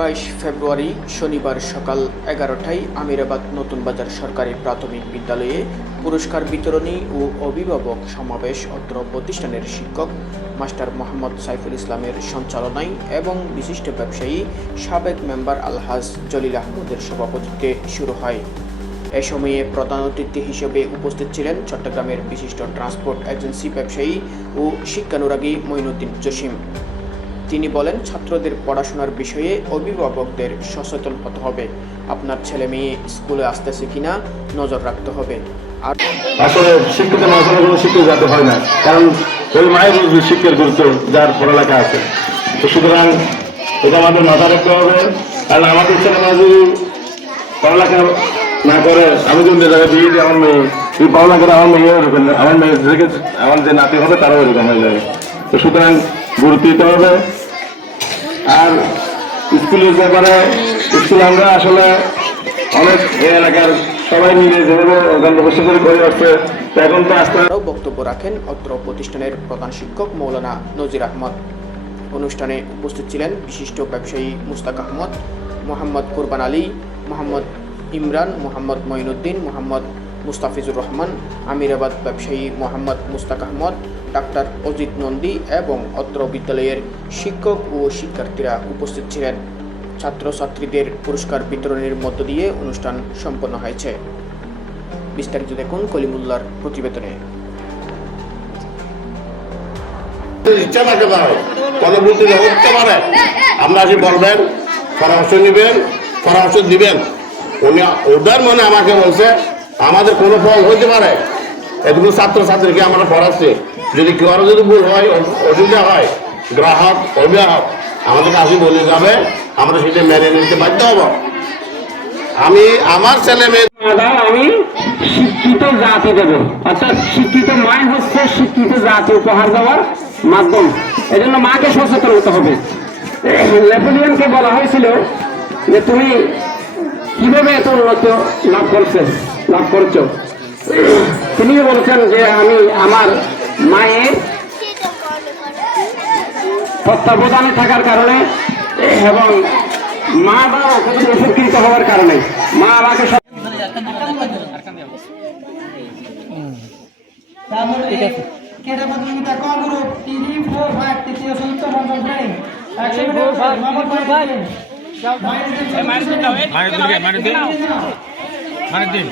22 ফেব্রুয়ারি শনিবার সকাল 11টায় আমিরাবাদ নতুন বাজার সরকারি প্রাথমিক বিদ্যালয়ে পুরস্কার বিতরণী ও অভিভাবক সমাবেশ অত্র প্রতিষ্ঠানের শিক্ষক মাস্টার মোহাম্মদ সাইফুল ইসলামের সঞ্চালনায় এবং বিশিষ্ট ব্যবসায়ী সাবেক মেম্বার আলহাজ জলিল আহমদের সভাপতিত্বে শুরু হয়। এ সময়ে প্রধান অতিথি হিসেবে উপস্থিত ছিলেন চট্টগ্রামের বিশিষ্ট ট্রান্সপোর্ট এজেন্সি ব্যবসায়ী ও শিক্ষানুরাগী মঈনুদ্দিন জসিম। তিনি বলেন, ছাত্রদের পড়াশোনার বিষয়ে অভিভাবকদের সচেতন হতে হবে। আপনার ছেলে মেয়ে স্কুলে আসতেছে কিনা নজর রাখতে হবে। আর আসলে শিক্ষিত মানুষের কোনো শিক্ষিত যাতে হয় না, কারণ ওই মায়ের বুঝবে শিক্ষার গুরুত্ব যার পড়ালেখা আছে। তো সুতরাং এটা আমাদের মাথায় রাখতে হবে। কারণ আমাদের ছেলে মেয়ে যদি পড়ালেখা না করে, আমি যদি জায়গায় দিয়ে দিই আমার মেয়ে, এই পড়ালেখা করে আমার মেয়ে এরকম, আমার মেয়ে থেকে আমার যে নাতি হবে তারাও এরকম হয়ে যাবে। তো সুতরাং গুরুত্ব দিতে হবে। আর স্কুলের ব্যাপারে স্কুল আমরা আসলে অনেক এলাকার সবাই মিলে যেভাবে বসে করে আসছে, এখন তো আস্তে বক্তব্য রাখেন অত্র প্রতিষ্ঠানের প্রধান শিক্ষক মৌলানা নজির আহমদ। অনুষ্ঠানে উপস্থিত ছিলেন বিশিষ্ট ব্যবসায়ী মুস্তাক আহমদ, মোহাম্মদ কুরবান আলী, মোহাম্মদ ইমরান, মোহাম্মদ মঈনুদ্দিন, মোহাম্মদ মুস্তাফিজুর রহমান, আমিরাবাদ ব্যবসায়ী মোহাম্মদ মুস্তাক আহমদ, ডাক্তার অজিত নন্দী এবং অত্র বিদ্যালয়ের শিক্ষক ও শিক্ষার্থীরা উপস্থিত ছিলেন। ছাত্রছাত্রীদের পুরস্কার বিতরণের মধ্য দিয়ে অনুষ্ঠান সম্পন্ন হয়েছে। বিস্তারিত দেখুন কলিমুল্লাহর প্রতিবেদনে। ইচ্ছা থাকে তাই পরবর্তী হতে পারে, আমরা আসি বলবেন, পরামর্শ নেবেন, পরামর্শ দিবেন। উনি ওদের মনে আমাকে বলছে আমাদের কোনো ফল হইতে পারে, এতগুলো ছাত্রছাত্রীকে আমরা পড়াচ্ছি, যদি কেউ আরো যদি ভুল হয়, অসুবিধা হয়, গ্রাহক অভিভাবক আমাদেরকে আসি বলে যাবে, আমরা সেটা মেনে নিতে বাধ্য হব। আমি আমার ছেলে মেয়ে আমি শিক্ষিত জাতি দেব, অর্থাৎ শিক্ষিত মাই হচ্ছে শিক্ষিত জাতি উপহার দেওয়ার মাধ্যম। এই জন্য মাকে সচেতন হতে হবে। নেপোলিয়নকে বলা হয়েছিল যে তুমি কিভাবে এত উন্নত লাভ করছো। তিনিও বলেছেন যে আমি আমার মায়ের তত্ত্বাবধানে থাকার কারণে এবং মা বাবা উপকৃত হওয়ার কারণে মা আমাকে মাইনুদ্দিন